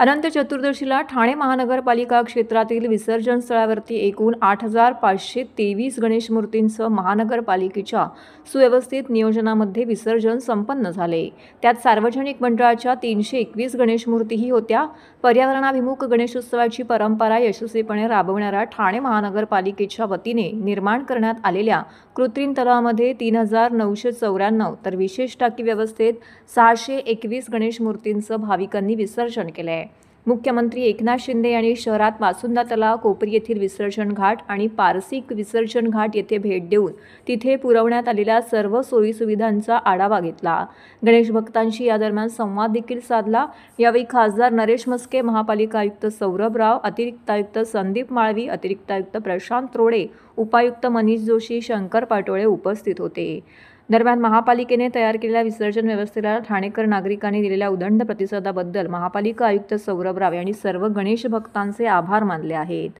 अनंत चतुर्दशीला ठाणे महानगरपालिका क्षेत्रातील विसर्जन स्थळावरती एकूण 8,523 गणेश मूर्तींचं महानगरपालिकेच्या सुव्यवस्थित नियोजनामध्ये विसर्जन संपन्न झाले। त्यात सार्वजनिक मंडळाच्या 321 गणेश मूर्तीही होत्या। पर्यावरणाभिमुख गणेशोत्सवाची परंपरा यशस्वीपणे राबवणाऱ्या ठाणे महानगरपालिकेच्या वतीने निर्माण करण्यात आलेल्या कृत्रिम तलावामध्ये 3,994 तर विशेष टाकी व्यवस्थेत 621 गणेश मूर्तींचं भाविकांनी विसर्जन केले आहे। मुख्यमंत्री एकनाथ शिंदे यांनी शहरात वासुंदा तलाव, कोपरी येथील विसर्जन घाट आणि पारसिक विसर्जन घाट येथे भेट देऊन तिथे पुरवण्यात आलेल्या सर्व सोयीसुविधांचा आढावा घेतला। गणेश भक्तांशी या दरम्यान संवाद देखील साधला। यावेळी खासदार नरेश म्हस्के, महापालिका आयुक्त सौरभ राव, अतिरिक्त आयुक्त संदीप माळवी, अतिरिक्त आयुक्त प्रशांत रोडे, उपायुक्त मनीष जोशी, शंकर पाटोळे उपस्थित होते। दरम्यान महापालिकेने तयार केलेल्या विसर्जन व्यवस्थेला ठाणेकर नागरिकांनी दिलेल्या उदंड प्रतिसादाबद्दल महापालिका आयुक्त सौरभ राव यांनी सर्व गणेश भक्तांचे आभार मानले आहेत।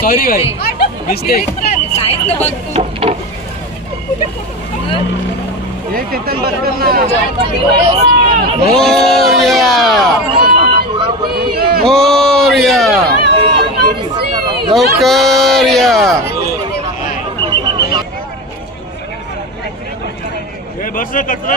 सॉरी भाई, मिस्टेक। लवकर या। बस कचरा